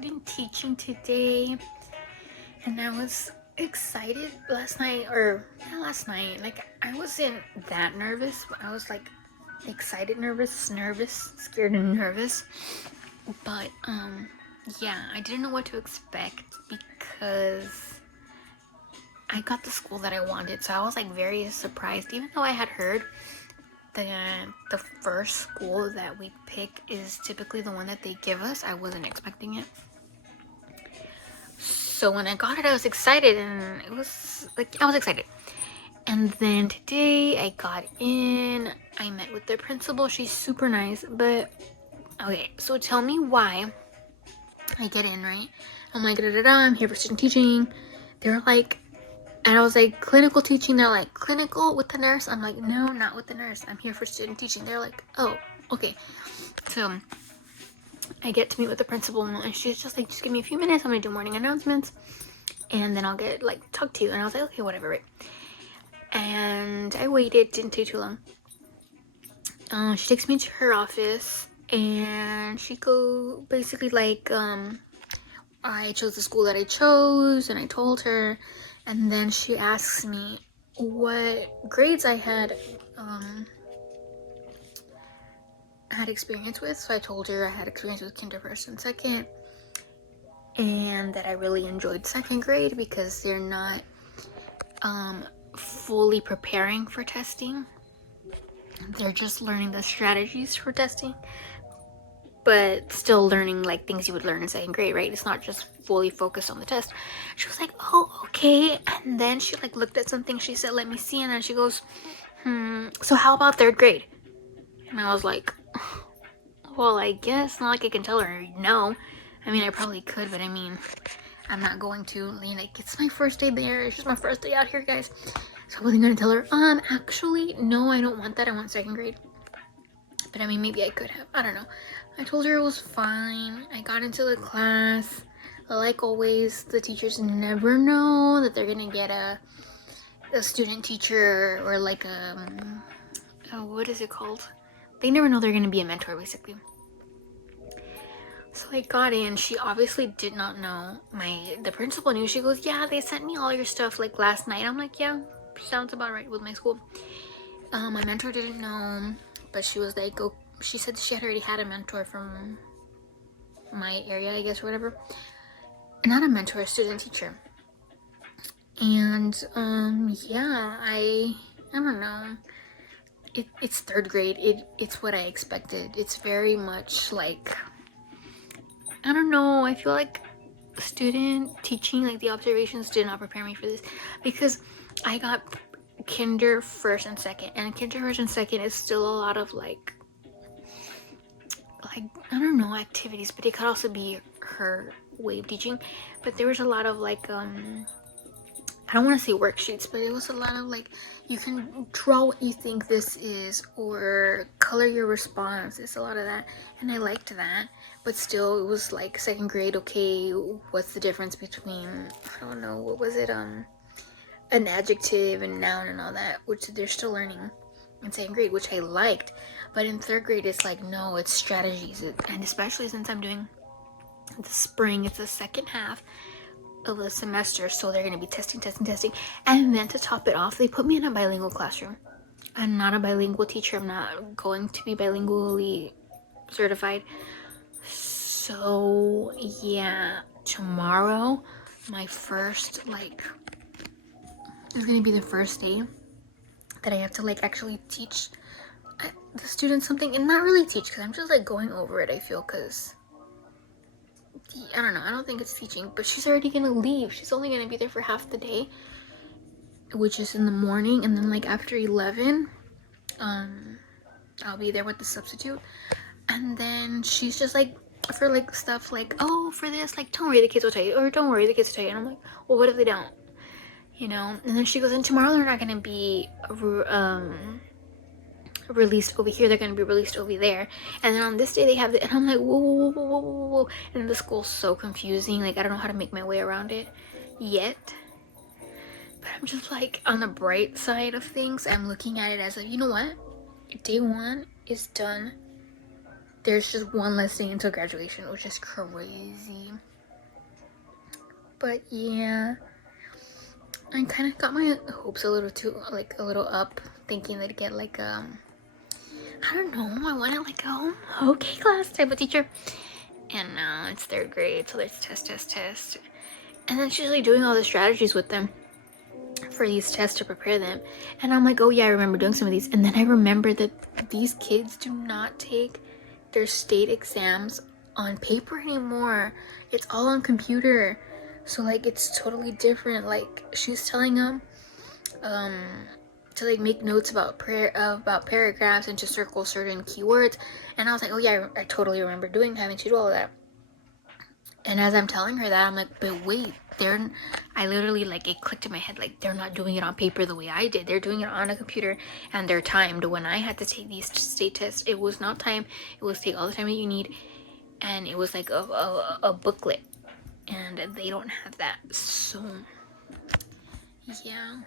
student teaching today, and I was excited last night, or not last night. Like, I wasn't that nervous, but I was like excited, nervous, scared, and nervous. But yeah, I didn't know what to expect because I got the school that I wanted, so I was like very surprised, even though I had heard the first school that we pick is typically the one that they give us. I wasn't expecting it. So when I got it, I was excited, and it was like, I was excited. And then today I got in, I met with their principal. She's super nice, but okay, so tell me why I get in, right? I'm like, da da da, I'm here for student teaching. They're like, and I was like, clinical teaching. They're like, clinical with the nurse? I'm like, no, not with the nurse. I'm here for student teaching. They're like, oh, okay. So I get to meet with the principal, and she's just like, just give me a few minutes. I'm gonna do morning announcements, and then I'll get like talk to you. And I was like, okay, whatever, right? And I waited, didn't take too long. She takes me to her office, and she basically like, I chose the school that I chose, and I told her, and then she asks me what grades I had experience with. So I told her I had experience with kinder, first, and second, and that I really enjoyed second grade because they're not fully preparing for testing. They're just learning the strategies for testing, but still learning like things you would learn in second grade, right? It's not just fully focused on the test. She was like, oh, okay. And then she like looked at something. She said, let me see. And then she goes, so how about third grade? And I was like, well, I guess not like I can tell her no. I mean, I probably could, but I mean, I'm not going to. Like, it's my first day there. It's just my first day out here, guys. So I wasn't gonna tell her, actually, no, I don't want that. I want second grade. But I mean, maybe I could have. I don't know. I told her it was fine. I got into the class. Like always, the teachers never know that they're gonna get a student teacher, or like what is it called? They never know they're gonna be a mentor, basically. So I got in. She obviously did not know. The principal knew. She goes, yeah, they sent me all your stuff like last night. I'm like, yeah, sounds about right with my school. My mentor didn't know, but she was like, oh, she said she had already had a mentor from my area, I guess, or whatever. Not a mentor, a student teacher. And yeah, I don't know. It's third grade. It's what I expected. It's very much like, I don't know, I feel like student teaching, like the observations did not prepare me for this, because I got kinder first and second, and kinder first and second is still a lot of like I don't know, activities, but it could also be her way of teaching. But there was a lot of like I don't want to say worksheets, but it was a lot of like, you can draw what you think this is, or color your response. It's a lot of that, and I liked that. But still, it was like second grade. Okay, what's the difference between, I don't know, what was it, an adjective and noun and all that, which they're still learning in second grade, which I liked. But in third grade, it's like, no, it's strategies. And especially since I'm doing the spring, it's the second half of the semester, so they're going to be testing. And then to top it off, they put me in a bilingual classroom. I'm not a bilingual teacher. I'm not going to be bilingually certified. So yeah, tomorrow, my first, like, it's going to be the first day that I have to like actually teach the students something, and not really teach, because I'm just like going over it, I feel, because I don't know, I don't think it's teaching. But she's already gonna leave. She's only gonna be there for half the day, which is in the morning, and then like after 11 I'll be there with the substitute. And then she's just like, for like stuff like, oh, for this, like, don't worry, the kids will tell you, or don't worry, the kids will tell you. And I'm like, well, what if they don't, you know? And then she goes, and tomorrow they're not gonna be released over here, they're going to be released over there, and then on this day they have it. And I'm like, whoa. And the school's so confusing, like I don't know how to make my way around it yet. But I'm just like, on the bright side of things, I'm looking at it as like, you know what, day one is done. There's just one less day until graduation, which is crazy. But yeah, I kind of got my hopes a little up, thinking they'd get like I don't know, I wanted like a home okay class type of teacher, and now it's 3rd grade, so there's test, and then she's like doing all the strategies with them for these tests to prepare them, and I'm like, oh yeah, I remember doing some of these, and then I remember that these kids do not take their state exams on paper anymore. It's all on computer, so like it's totally different. Like she's telling them to like make notes about paragraphs and to circle certain keywords, and I was like, oh yeah, I totally remember having to do all of that. And as I'm telling her that, I'm like, but wait, I literally, like, it clicked in my head, like, they're not doing it on paper the way I did. They're doing it on a computer, and they're timed. When I had to take these state tests, it was not timed. It was take all the time that you need, and it was like a booklet, and they don't have that. So yeah,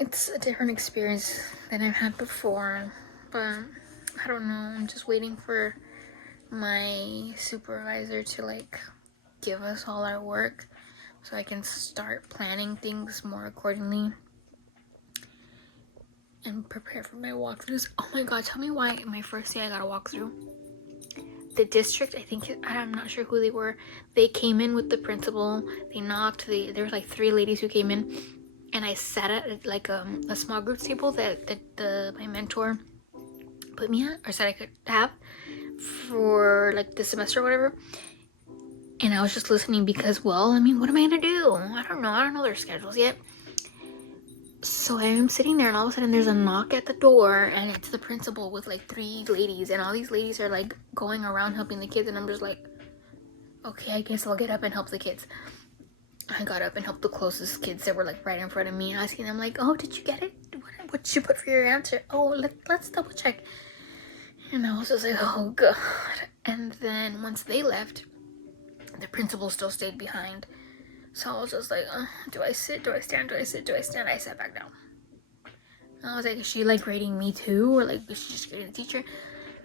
it's a different experience than I've had before, but I don't know. I'm just waiting for my supervisor to like give us all our work so I can start planning things more accordingly and prepare for my walkthroughs. Oh my god, tell me why my first day I got a walkthrough. The district, I'm not sure who they were. They came in with the principal. They knocked. There were like 3 ladies who came in, and I sat at like a small group table that my mentor put me at, or said I could have for like the semester or whatever. And I was just listening because, well, I mean, what am I gonna do? I don't know their schedules yet. So I'm sitting there, and all of a sudden there's a knock at the door, and it's the principal with like 3 ladies, and all these ladies are like going around helping the kids, and I'm just like, okay, I guess I'll get up and help the kids. I got up and helped the closest kids that were like right in front of me, asking them like, oh, did you get it? What did you put for your answer? Oh, let's double check. And I was just like, oh god. And then once they left, the principal still stayed behind. So I was just like, do I sit? Do I stand? Do I sit? Do I stand? I sat back down. And I was like, is she like grading me too? Or like, is she just grading the teacher?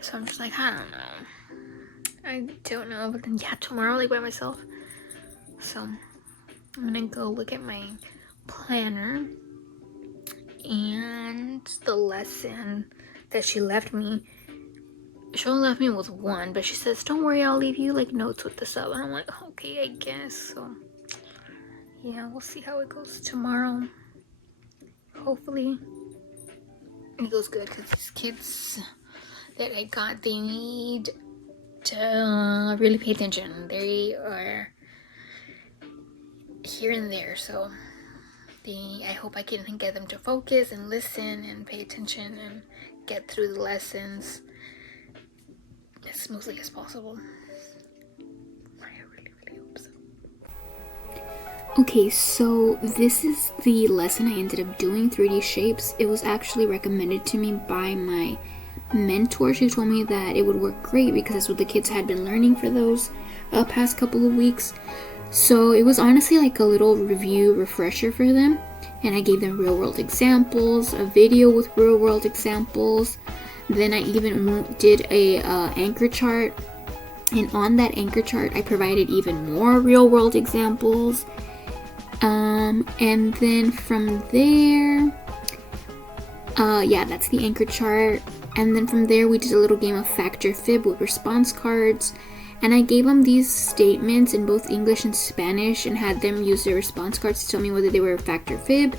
So I'm just like, I don't know. But then, yeah, tomorrow, like by myself. So I'm gonna go look at my planner and the lesson that she left me. She only left me with 1, but she says, don't worry, I'll leave you like notes with the sub. And I'm like, okay, I guess. So yeah, we'll see how it goes tomorrow. Hopefully it goes good, because these kids that I got, they need to really pay attention. They are here and there, so I hope I can get them to focus and listen and pay attention and get through the lessons as smoothly as possible. I really hope so. Okay, so this is the lesson I ended up doing, 3D shapes. It was actually recommended to me by my mentor. She told me that it would work great because that's what the kids had been learning for those past couple of weeks. So it was honestly like a little review refresher for them, and I gave them real world examples, a video with real world examples. Then I even did a anchor chart, and on that anchor chart I provided even more real world examples. And then from there, yeah, that's the anchor chart. And then from there we did a little game of fact or fib with response cards, and I gave them these statements in both English and Spanish and had them use their response cards to tell me whether they were fact or fib.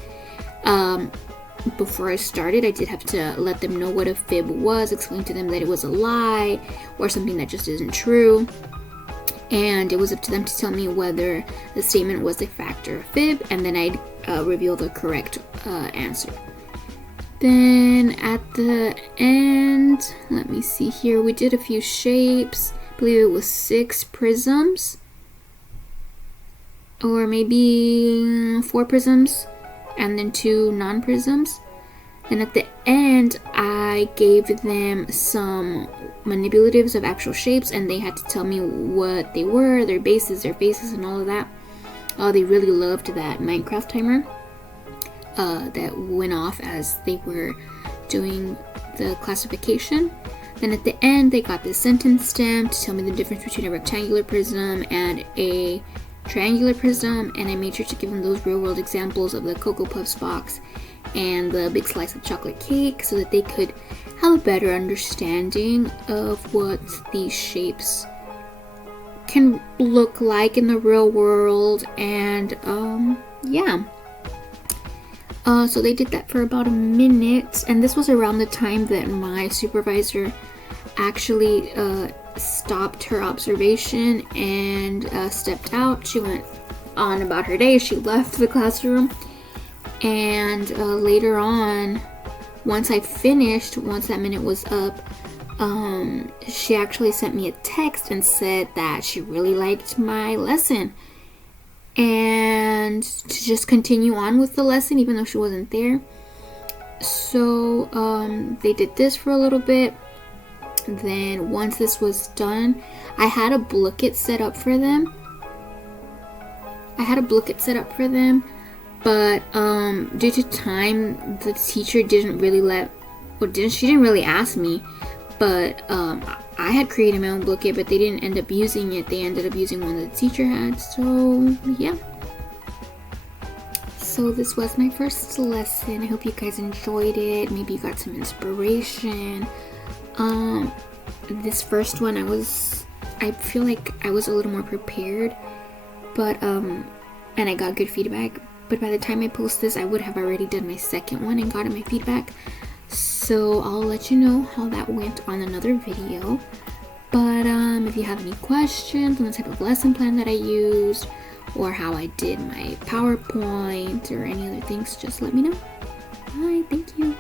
Before I started, I did have to let them know what a fib was, explain to them that it was a lie or something that just isn't true, and it was up to them to tell me whether the statement was a fact or a fib, and then I'd reveal the correct answer. Then at the end, let me see here, we did a few shapes. I believe it was 6 prisms, or maybe 4 prisms, and then 2 non-prisms. And at the end, I gave them some manipulatives of actual shapes, and they had to tell me what they were, their bases, their faces, and all of that. They really loved that Minecraft timer that went off as they were doing the classification. Then at the end, they got this sentence stamp to tell me the difference between a rectangular prism and a triangular prism, and I made sure to give them those real world examples of the Cocoa Puffs box and the big slice of chocolate cake so that they could have a better understanding of what these shapes can look like in the real world. And yeah, so they did that for about a minute, and this was around the time that my supervisor actually stopped her observation and stepped out. She went on about her day. She left the classroom, and later on, once that minute was up, she actually sent me a text and said that she really liked my lesson and to just continue on with the lesson even though she wasn't there. So they did this for a little bit. Then once this was done, I had a booklet set up for them. But due to time, the teacher didn't really ask me. But I had created my own booklet, but they didn't end up using it. They ended up using one that the teacher had. So yeah. So this was my first lesson. I hope you guys enjoyed it. Maybe you got some inspiration. This first one, I feel like I was a little more prepared, but and I got good feedback. But by the time I post this, I would have already done my second one and gotten my feedback. So I'll let you know how that went on another video. But if you have any questions on the type of lesson plan that I used, or how I did my PowerPoint, or any other things, just let me know. Bye, thank you.